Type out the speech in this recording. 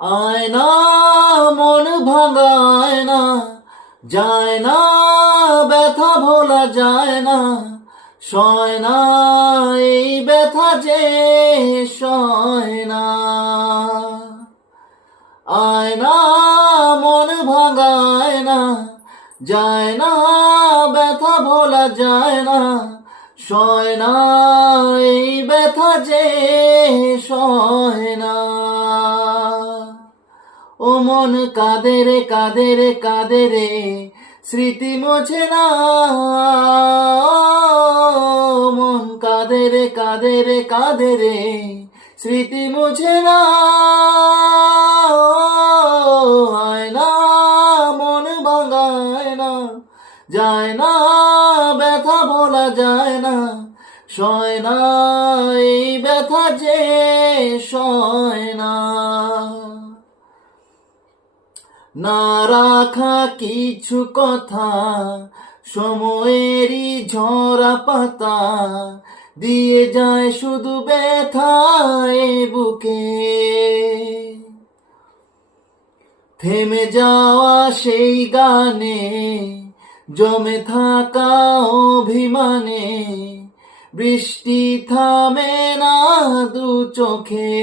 আয়না মন ভাঙায় না, যায় না ব্যথা ভোলা যায় না, সয় না এই ব্যথা যে সয় না। আয়না মন ভাঙায় না, যায় না ব্যথা ভোলা যায় না, সয় না এই ব্যথা যে সয় না। ও মন কাঁদে রে কাঁদে রে কাঁদে রে, স্মৃতি মোছে না। মন কাঁদে রে কাঁদে রে কাঁদে রে, স্মৃতি মুছে না। আয়না মন ভাঙায় না, যায় না ব্যথা ভোলা যায় না, সয় না এই ব্যথা যে সয় না। না রাখা কিছু কথা, সময়েরই ঝরা পাতা, দিয়ে যায় শুধু ব্যথায় বুকে। থেমে যাওয়া সেই গানে, জমে থাকা অভিমানে, বৃষ্টি থামে না দু চোখে।